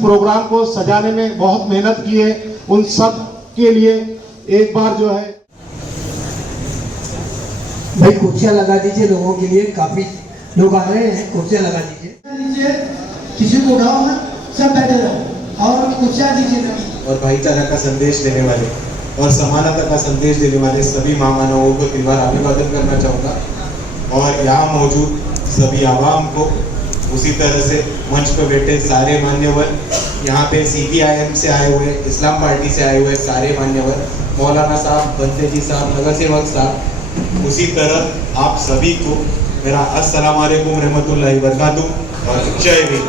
Programme को सजाने में बहुत मेहनत की है, उन सब के लिए एक बार जो है भाई कुर्सियां लगा दीजिए, लोगों के लिए काफी लोग आ रहे हैं, कुर्सियां लगा दीजिए। किसी को उठाओ ना, सब बैठे रहो और कुर्सियां दीजिए। और भाईचारा का संदेश देने वाले और समानता का संदेश देने वाले सभी महामानवों को दिल बार अभिवादन करना चाहूँगा और यहाँ मौजूद सभी आवाम को, उसी तरह से मंच पर बैठे सारे मान्यवर, यहाँ पे CPIM से आए हुए, इस्लाम पार्टी से आए हुए सारे मान्यवर, मौलाना साहब, बंते जी साहब, नगर सेवक साहब, उसी तरह आप सभी को मेरा अस्सलाम वालेकुम रहमतुल्लाहि व बरकातुहू और जय हिंद।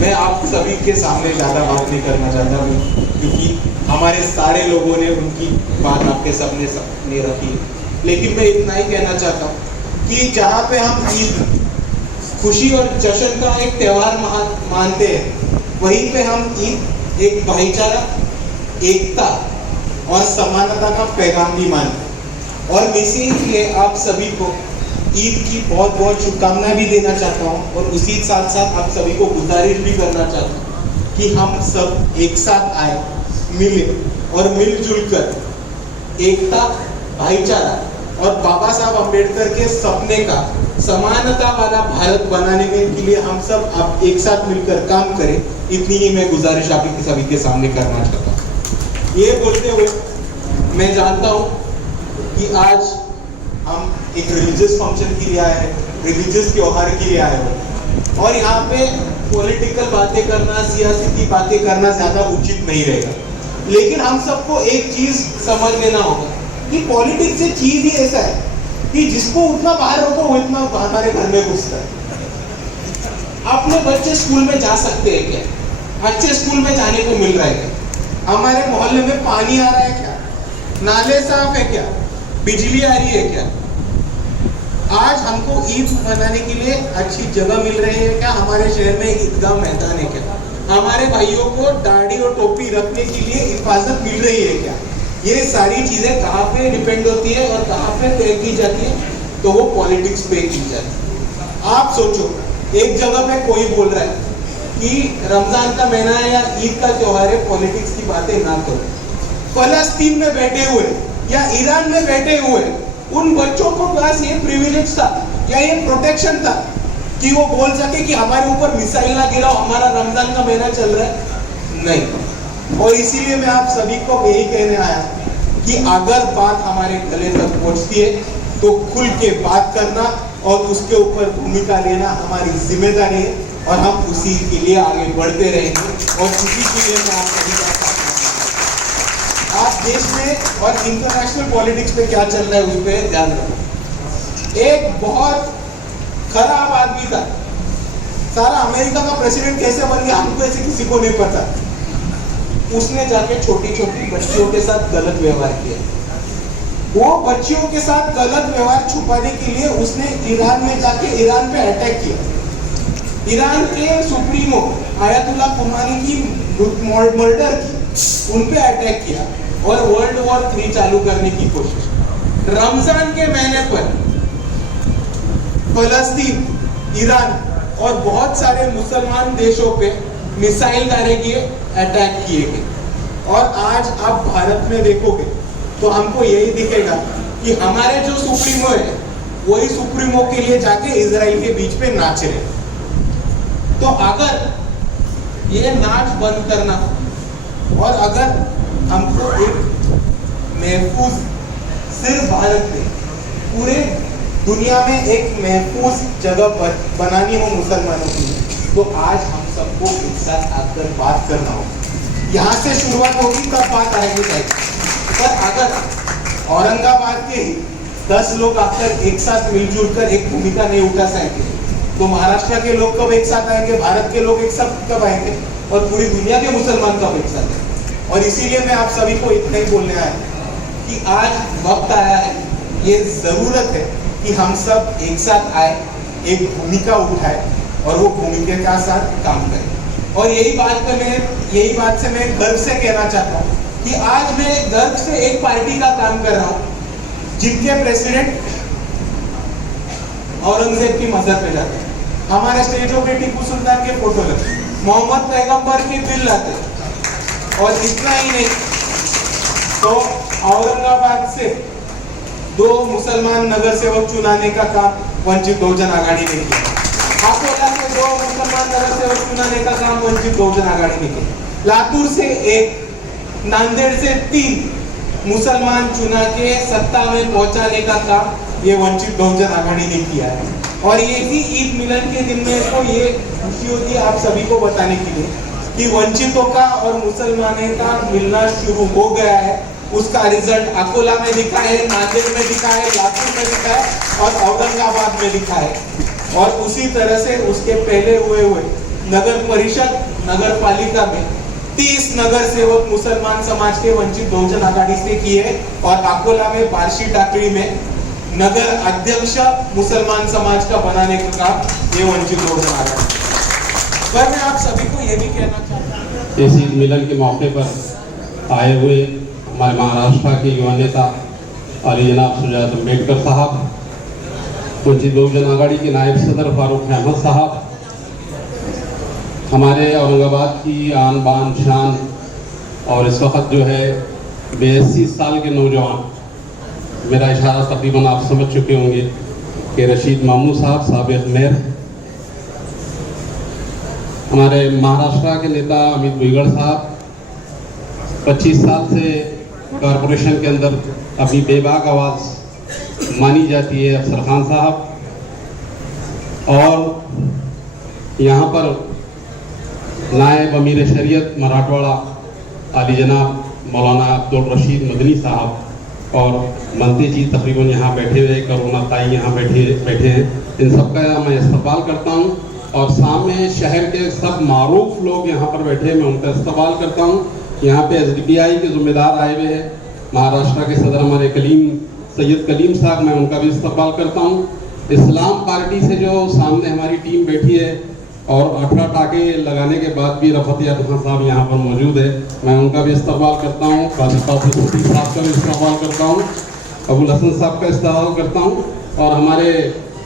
मैं आप सभी के सामने ज़्यादा बात नहीं करना चाहता हूँ क्योंकि हमारे सारे लोगों ने उनकी बात आपके सामने रखी, लेकिन मैं इतना ही कहना चाहता हूँ कि जहाँ पे हम ईद खुशी और जश्न का एक त्यौहार मानते हैं, वहीं पे हम ईद एक भाईचारा, एकता और समानता का पैगाम भी मानते हैं। और इसीलिए आप सभी को ईद की बहुत बहुत शुभकामनाएं भी देना चाहता हूँ और उसी साथ साथ आप सभी को गुजारिश भी करना चाहता हूँ कि हम सब एक साथ आए, मिले और मिलजुल कर एकता, भाईचारा और बाबा साहब अम्बेडकर के सपने का समानता वाला भारत बनाने के लिए हम सब आप एक साथ मिलकर काम करें, इतनी ही मैं गुजारिश आप सभी के सामने करना चाहता हूँ। ये बोलते हुए मैं जानता हूँ कि आज हम एक रिलीजियस फंक्शन के लिए आए हैं, रिलीजियस त्योहार के लिए आए हैं और यहाँ पे पॉलिटिकल बातें करना, सियासी बातें करना ज़्यादा उचित नहीं रहेगा, लेकिन हम सबको एक चीज़ समझ लेना होगा कि पॉलिटिक्स एक चीज़ ही ऐसा है कि जिसको उतना बाहर रोको वो इतना हमारे घर में घुसता है। अपने बच्चे स्कूल में जा सकते हैं क्या? अच्छे स्कूल में जाने को मिल रहा है क्या? हमारे मोहल्ले में पानी आ रहा है क्या? नाले साफ है क्या? बिजली आ रही है क्या? आज हमको ईद मनाने के लिए अच्छी जगह मिल रही है क्या? हमारे शहर में ईदगाह मैदान है क्या? हमारे भाइयों को दाढ़ी और टोपी रखने के लिए हिफाजत मिल रही है क्या? ये सारी चीजें कहाँ पे डिपेंड होती है और कहाँ पे तय की जाती है? तो वो पॉलिटिक्स पे की जाती है। आप सोचो, एक जगह पे कोई बोल रहा है कि रमजान का महीना है या ईद का त्योहार है, पॉलिटिक्स की बातें ना करो। फलस्तीन में बैठे हुए या ईरान में बैठे हुए उन बच्चों को पास ये प्रिविलेज था या ये प्रोटेक्शन था कि वो बोल सके कि हमारे ऊपर मिसाइल ना गिराओ, हमारा रमजान का महीना चल रहा है? नहीं। और इसीलिए मैं आप सभी को यही कहने आया कि अगर बात हमारे गले तक पहुंचती है तो खुल के बात करना और उसके ऊपर भूमिका लेना हमारी जिम्मेदारी है और हम उसी के लिए आगे बढ़ते रहेंगे और उसी के लिए मैं आप सभी का साथ दूंगा। आप देश में और इंटरनेशनल पॉलिटिक्स में क्या चल रहा है उस पर ध्यान रखो। एक बहुत खराब आदमी था, सारा अमेरिका का प्रेसिडेंट कैसे बन गया हमको ऐसे किसी को नहीं पता। उसने जाके छोटी छोटी बच्चियों के साथ गलत व्यवहार किया। वो बच्चियों के साथ गलत व्यवहार छुपाने के लिए उसने ईरान में जाके ईरान पे अटैक किया। ईरान के सुप्रीमो आयतुल्ला खुमानी की मर्डर की, उन पे अटैक किया और वर्ल्ड वॉर 3 चालू करने की कोशिश। रमजान के महीने पर फलस्तीन, ईरान और बहुत सारे मुसलमान देशों पे मिसाइल दागे किए, अटैक किए गए। और आज आप भारत में देखोगे तो हमको यही दिखेगा कि हमारे जो सुप्रीमो है वही सुप्रीमो के लिए जाके इजराइल के बीच पे नाच रहे। तो अगर ये नाच बंद करना और अगर हमको एक महफूज, सिर्फ भारत में पूरे दुनिया में एक महफूज जगह बनानी हो मुसलमानों की, तो आज हम सबको एक साथ आकर बात करना होगा। यहाँ से शुरुआत होगी तब बात आएगी जाएगी। पर अगर औरंगाबाद के 10 लोग आकर एक साथ मिलजुल कर एक भूमिका नहीं उठा सकेंगे तो महाराष्ट्र के लोग कब एक साथ आएंगे, भारत के लोग एक साथ कब आएंगे और पूरी दुनिया के मुसलमान कब एक साथ आएंगे? और इसीलिए मैं आप सभी को इतना ही बोलने आया कि आज वक्त आया है, ये जरूरत है कि हम सब एक साथ आए, एक भूमिका उठाए और वो भूमिका के साथ काम करें। और यही बात से मैं गर्व से कहना चाहता हूँ कि आज मैं गर्व से एक पार्टी का काम कर रहा हूँ जिनके प्रेसिडेंट औरंगजेब की मजहब पे जाते हैं। हमारे स्टेजों पे टीपू सुल्तान के फोटो लगे, मोहम्मद पैगंबर के दिल लाते, और इतना ही नहीं तो औरंगाबाद से 2 मुसलमान नगर सेवक चुनाने का काम वंचित बहुजन आघाड़ी ने किया। अकोला से 2 मुसलमान नगर सेवक चुनाने का काम वंचित बहुजन आघाड़ी ने किया। लातूर से 1, नांदेड़ से 3 मुसलमान चुना के सत्ता में पहुंचाने का काम ये वंचित बहुजन आघाड़ी ने किया है। और ये भी ईद मिलन के दिन में को ये खुशी होती है आप सभी को बताने के लिए कि वंचितों का और मुसलमानों का मिलना शुरू हो गया है। उसका रिजल्ट अकोला में दिखा है, नांदेड़ में दिखा है, लातूर में दिखा है और औरंगाबाद में दिखा है। और उसी तरह से उसके पहले हुए नगर परिषद, नगर पालिका में 30 नगर सेवक मुसलमान समाज के वंचित बहुजन आघाड़ी से किए और अकोला में बार्शी टाकड़ी में नगर अध्यक्ष मुसलमान समाज का बनाने का काम ये वंचित बहुजन आघाड़ी। पर मैं आप सभी को ये भी कहना चाहता हूँ, इस ईद मिलन के मौके पर आए हुए हमारे महाराष्ट्र के युवा नेता अली जनाब सुजात अम्बेडकर साहब, वंचित बहुजन आघाड़ी के नायब सदर फारूक अहमद साहब, हमारे औरंगाबाद की आन बान शान और इस वक्त जो है 82 साल के नौजवान, मेरा इशारा तकरीबन आप समझ चुके होंगे कि रशीद मामू साहब साबिक़ मेयर, हमारे महाराष्ट्र के नेता अमित भुईगढ़ साहब, 25 साल से कॉरपोरेशन के अंदर अभी बेबाक आवाज़ मानी जाती है अफसर खान साहब, और यहाँ पर नायब अमीर शरीयत मराठवाड़ा आली जनाब मौलाना अब्दुल रशीद मदनी साहब और मंत्री जी तकरीबन यहाँ बैठे हुए, करुणा ताई यहाँ बैठे हैं। इन सबका मैं इस्तकबाल करता हूँ और सामने शहर के सब मारूफ लोग यहाँ पर बैठे हैं, मैं उनका इस्तकबाल करता हूँ। यहाँ पे SDPI के जिम्मेदार आए हुए हैं, महाराष्ट्र के सदर हमारे सैयद कलीम साहब, मैं उनका भी इस्तकबाल करता हूँ। इस्लाम पार्टी से जो सामने हमारी टीम बैठी है और 18 टाके लगाने के बाद भी रफत खान साहब यहाँ पर मौजूद है, मैं उनका भी इस्तकबाल करता हूँ। काजी साहब का भी इस्तकबाल करता हूँ, अबुल हसन साहब का इस्तकबाल करता हूँ और हमारे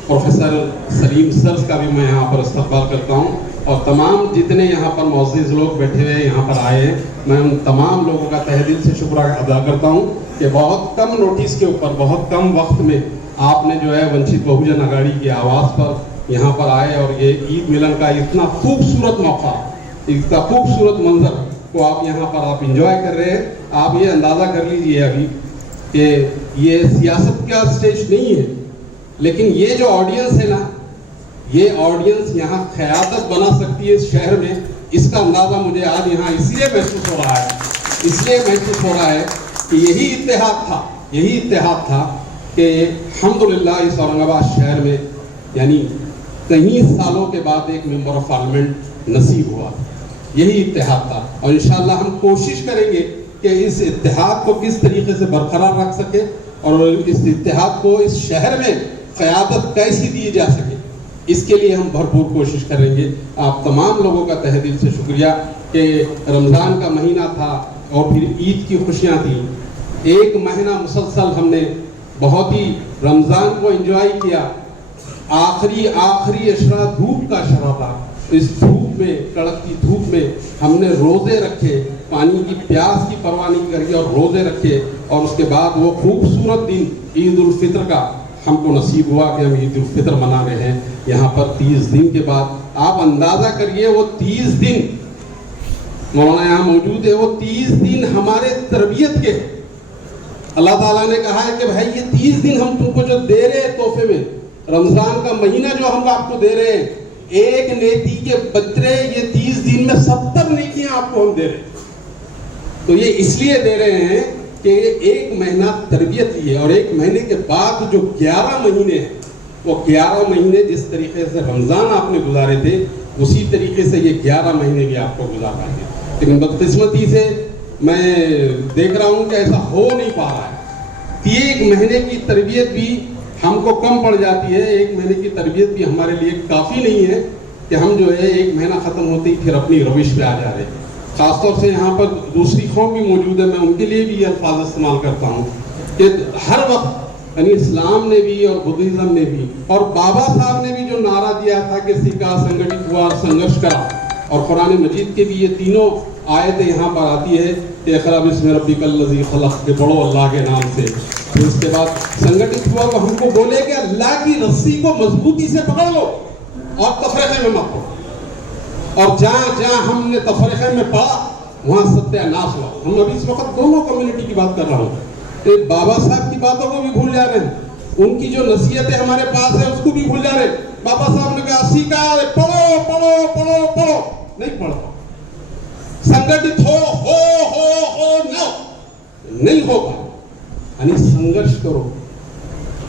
प्रोफेसर सलीम सर का भी मैं यहाँ पर इस्तकबाल करता हूँ। और तमाम जितने यहाँ पर मौजूद लोग बैठे हुए यहाँ पर आए हैं, मैं उन तमाम लोगों का तहे दिल से शुक्र अदा करता हूँ कि बहुत कम नोटिस के ऊपर, बहुत कम वक्त में आपने जो है वंचित बहुजन आघाड़ी की आवाज़ पर यहाँ पर आए और ये ईद मिलन का इतना खूबसूरत मौका, इतना खूबसूरत मंजर को आप यहाँ पर आप इंजॉय कर रहे हैं। आप ये अंदाज़ा कर लीजिए अभी कि ये सियासत का स्टेज नहीं है, लेकिन ये जो ऑडियंस है ना, ये ऑडियंस यहाँ क़यादत बना सकती है इस शहर में। इसका अंदाज़ा मुझे आज यहाँ इसलिए महसूस हो रहा है कि यही इत्तेहाद था कि अल्हम्दुलिल्लाह इस औरंगाबाद शहर में यानी कई सालों के बाद एक मेंबर ऑफ पार्लियामेंट नसीब हुआ, यही इत्तेहाद था। और इंशाअल्लाह हम कोशिश करेंगे कि इस इत्तेहाद को किस तरीके से बरकरार रख सके और इस इत्तेहाद को इस शहर में क़यादत कैसी दी जा सके, इसके लिए हम भरपूर कोशिश करेंगे। आप तमाम लोगों का तहे दिल से शुक्रिया कि रमज़ान का महीना था और फिर ईद की खुशियाँ थी, 1 महीना मुसलसल हमने बहुत ही रमज़ान को एंजॉय किया। आखिरी अशरा धूप का अशरा था, इस धूप में, कड़कती धूप में हमने रोज़े रखे, पानी की प्यास की परवाह नहीं करी और रोज़े रखे। और उसके बाद वो खूबसूरत दिन ईद उल फितर का हमको नसीब हुआ कि हम ईद उल फितर मना रहे हैं यहाँ पर 30 दिन के बाद। आप अंदाज़ा करिए वो 30 दिन, मौलाना यहाँ मौजूद है, वो 30 दिन हमारे तरबियत के, अल्लाह ताला ने कहा है कि भाई ये 30 दिन हम तुमको जो दे रहे हैं तोहफे में, रमज़ान का महीना जो हम आपको दे रहे हैं, एक नेकी के बदले ये 30 दिन में 70 नेकियां आपको हम दे रहे हैं। तो ये इसलिए दे रहे हैं कि ये 1 महीना तरबियत की है और 1 महीने के बाद जो 11 महीने हैं, वो 11 महीने जिस तरीके से रमज़ान आपने गुजारे थे, उसी तरीके से ये 11 महीने भी आपको गुजार पाएंगे। लेकिन बदकिस्मती से मैं देख रहा हूँ कि ऐसा हो नहीं पा रहा है। 1 महीने की तरबियत भी हमको कम पड़ जाती है, 1 महीने की तरबियत भी हमारे लिए काफ़ी नहीं है कि हम जो है 1 महीना ख़त्म होते ही फिर अपनी रविश पे आ जा रहे हैं। ख़ासतौर से यहाँ पर दूसरी कौम भी मौजूद है, मैं उनके लिए भी ये अल्फाज इस्तेमाल करता हूँ कि हर वक्त यानी इस्लाम ने भी और बुद्धिज्म ने भी, और बाबा साहब ने भी जो नारा दिया था कि सीखा, संगठित हुआ और संघर्ष करा, और कुरान मजीद के भी ये तीनों आयतें यहाँ पर आती है कि इक़रा बिस्मि रब्बिकल लज़ी खलक़, के पढ़ो अल्लाह के नाम से। फिर उसके बाद संगठित हुआ तो हमको बोले कि अल्लाह की रस्सी को मजबूती से पकड़ लो और तफरीक़े में मत पड़ो। और जहाँ जहाँ हमने तफरीक़े में पढ़ा वहाँ सत्यानाश हुआ। हम अभी इस वक्त दोनों कम्युनिटी की बात कर रहा हूँ, तो बाबा साहब की बातों को भी भूल जा रहे हैं, उनकी जो नसीहतें हमारे पास है उसको भी भूल जा रहे हैं। बाबा साहब ने कहा सीखा, पढ़ो पढ़ो पढ़ो पढ़ो, नहीं पढ़ता। संगठित हो ना, नहीं होगा। यानी संघर्ष करो,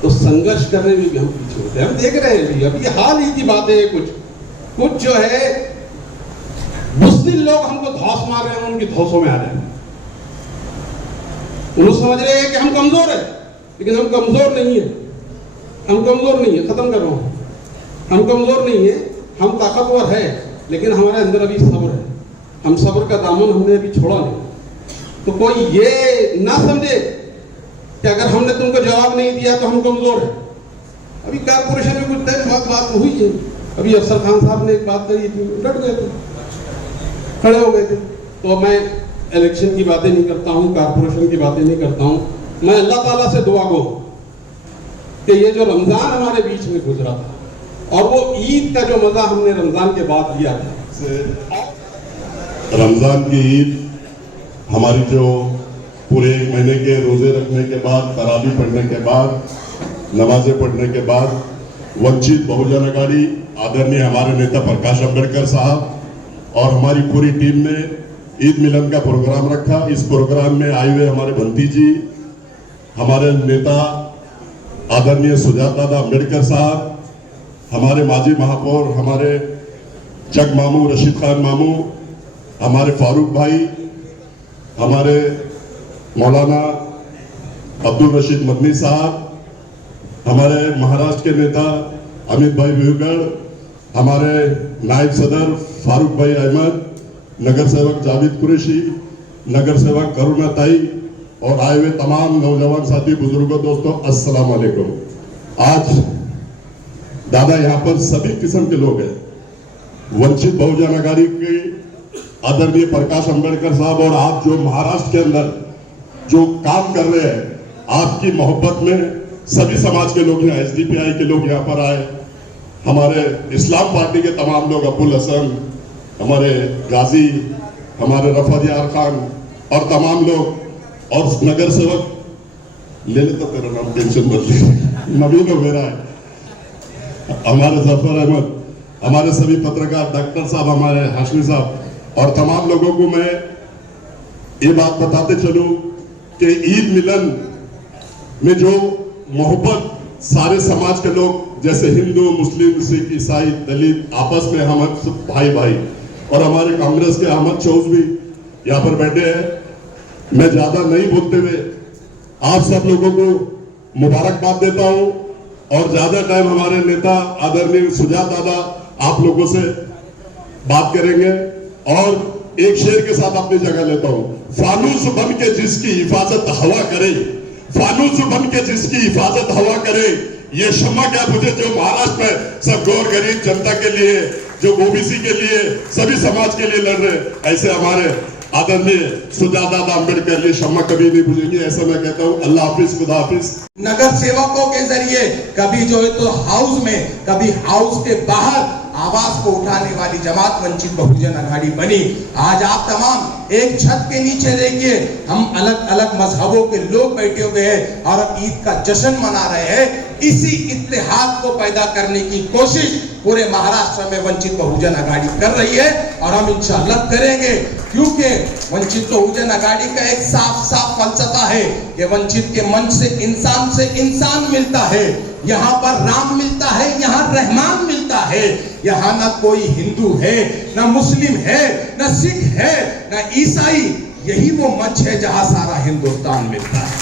तो संघर्ष करने में भी हम पीछे होते हैं। हम देख रहे हैं अभी हाल ही की बातें हैं, कुछ जो है मुस्लिम लोग हमको धौस मार रहे हैं, उनकी धौसों में आ रहे हैं। उन्हें समझ रहे हैं कि हम कमजोर है, लेकिन हम कमजोर नहीं है। हम कमजोर नहीं है, खत्म कर रहा हूं। हम कमजोर नहीं है, हम ताकतवर है, लेकिन हमारे अंदर अभी सब्र है। हम सब्र का दामन हमने अभी छोड़ा नहीं। तो कोई ये ना समझे कि अगर हमने तुमको जवाब नहीं दिया तो हम कमजोर है। अभी कारपोरेशन में कुछ टाइम बाद बात हुई है, अभी अफसर खान साहब ने एक बात कही थी, डट गए थे, खड़े हो गए थे। तो मैं इलेक्शन की बातें नहीं करता हूँ, कारपोरेशन की बातें नहीं करता हूँ। मैं अल्लाह ताला से दुआ गो कि ये जो रमजान हमारे बीच में गुजरा था और वो ईद का जो मजा हमने रमजान के बाद लिया था, रमजान की ईद हमारी जो पूरे एक महीने के रोजे रखने के बाद, तरावी पढ़ने के बाद, नमाजें पढ़ने के बाद, वंचित बहुजन अघाड़ी आदरणीय हमारे नेता प्रकाश अंबेडकर साहब और हमारी पूरी टीम ने ईद मिलन का प्रोग्राम रखा। इस प्रोग्राम में आए हुए हमारे बंटी जी, हमारे नेता आदरणीय सुजाता दादा अम्बेडकर साहब, हमारे माजी महापौर हमारे जग मामू रशीद खान मामू, हमारे फारूक भाई, हमारे मौलाना अब्दुल रशीद मदनी साहब, हमारे महाराष्ट्र के नेता अमित भाई विहुगढ़, हमारे नायब सदर फारूक भाई अहमद, नगर सेवक जावेद कुरैशी, नगर सेवक करुणा ताई और आए हुए तमाम नौजवान साथी, बुजुर्गों, दोस्तों, अस्सलाम वालेकुम। आज दादा यहाँ पर सभी किस्म के लोग हैं। वंचित बहुजन अघाड़ी के आदरणीय प्रकाश अंबेडकर साहब और आप जो महाराष्ट्र के अंदर जो काम कर रहे हैं, आपकी मोहब्बत में सभी समाज के लोग यहाँ, SDPI के लोग यहाँ पर आए, हमारे इस्लाम पार्टी के तमाम लोग, अब्दुल हसन, हमारे गाजी, हमारे रफादियार खान और तमाम लोग, और नगर सेवक ले लेता तेरा नाम, टेंशन मत ले, नवीन मेरा है, हमारे जफर अहमद, हमारे सभी पत्रकार, डॉक्टर साहब, हमारे हाशमी साहब और तमाम लोगों को मैं ये बात बताते चलूं कि ईद मिलन में जो मोहब्बत सारे समाज के लोग, जैसे हिंदू, मुस्लिम, सिख, ईसाई, दलित, आपस में हम सब भाई भाई, और हमारे कांग्रेस के अहमद चौधरी यहाँ पर बैठे हैं। मैं ज्यादा नहीं बोलते हुए आप सब लोगों को मुबारकबाद देता हूं और ज्यादा टाइम हमारे नेता आदरणीय सुजात दादा आप लोगों से बात करेंगे। और एक शेर के साथ अपनी जगह लेता हूं, फानूस बन के जिसकी हिफाजत हवा करे, फानूस बन के जिसकी हिफाजत हवा करे, ये शम्मा क्या बुझे जो महाराष्ट्र में सब गौर गरीब जनता के लिए, जो ओबीसी के लिए, सभी समाज के लिए लड़ रहे, ऐसे हमारे आदरणीय सुजाता दादा अम्बेडकर ये शम्मा कभी नहीं बुझेंगे। ऐसा मैं कहता हूँ। अल्लाह हाफिज, खुदा हाफिज। नगर सेवकों के जरिए कभी जो है तो हाउस में, कभी हाउस के बाहर आवाज को उठाने वाली जमात वंचित बहुजन अघाड़ी बनी। आज आप तमाम एक छत के नीचे देखिए, हम अलग अलग मजहबों के लोग बैठे हुए हैं और अब ईद का जश्न मना रहे हैं। इसी इत्तेहाद को पैदा करने की कोशिश पूरे महाराष्ट्र में वंचित बहुजन अघाड़ी कर रही है और हम इंशाअल्लाह करेंगे, क्योंकि वंचित बहुजन अघाड़ी का एक साफ साफ फलसफा है कि वंचित के मंच से इंसान मिलता है। यहाँ पर राम मिलता है, यहाँ रहमान मिलता है। यहाँ ना कोई हिंदू है, ना मुस्लिम है, ना सिख है, ना ईसाई। यही वो मंच है जहाँ सारा हिंदुस्तान मिलता है।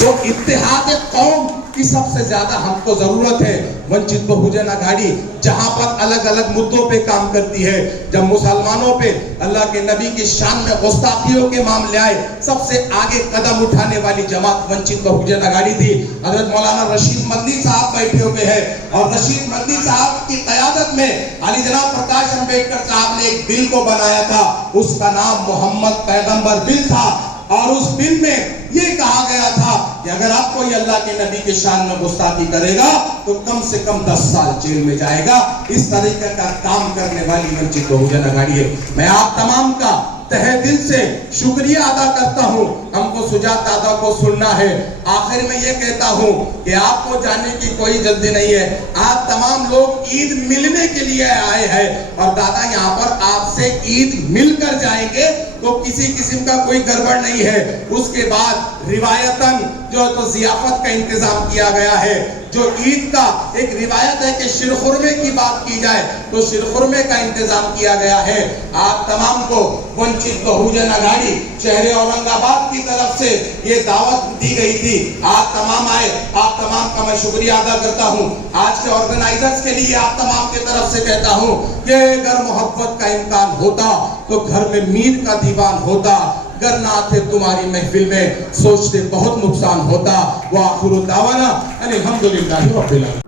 तो इत्तेहाद कौम की सबसे ज्यादा हमको जरूरत है। वंचित बहुजन आघाड़ी जहां पर अलग अलग मुद्दों पे काम करती है, जब मुसलमानों पे अल्लाह के नबी की शान में गुस्ताखियों के मामले आए, सबसे आगे कदम उठाने वाली जमात वंचित बहुजन आघाड़ी थी। हजरत मौलाना रशीद मदनी साहब बैठे हुए हैं और रशीद मदनी साहब की क़यादत में अली जनाब प्रकाश अम्बेडकर साहब ने एक बिल को बनाया था, उसका नाम मोहम्मद पैगंबर बिल था। और उस बिल में ये कहा गया था कि अगर आप कोई अल्लाह के नबी के शान में गुस्ताखी करेगा तो कम से कम 10 साल जेल में जाएगा। इस तरीके का काम करने वाली वंचित बहुजन आघाड़ी है। मैं आप तमाम का तहे दिल से शुक्रिया अदा करता हूँ। हमको सुजात दादा को सुनना है। आखिर में ये कहता हूँ कि आपको जाने की कोई जल्दी नहीं है। आप तमाम लोग ईद मिलने के लिए आए हैं और दादा यहाँ पर आपसे ईद मिलकर जाएंगे, तो किसी किस्म का कोई गड़बड़ नहीं है। उसके बाद रिवायतन जो है तो जियाफत का इंतजाम किया गया है। जो ईद का एक रिवायत है कि शिरखुरमे की बात की जाए तो शिरखुरमे का इंतजाम किया गया है। आप तमाम को वंचित बहुजन आघाड़ी शहर औरंगाबाद की तरफ से ये दावत दी गई थी। आप तमाम आए, आप तमाम का मैं शुक्रिया अदा करता हूँ। आज के ऑर्गेनाइजर्स के लिए आप तमाम की तरफ से कहता हूँ कि अगर मोहब्बत का इम्कान होता तो घर में मीर का दीवान होता, अगर ना थे तुम्हारी महफिल में सोचते बहुत नुकसान होता। वो आखिर दावाना अल्हम्दुलिल्लाह रब्बिल आलमीन।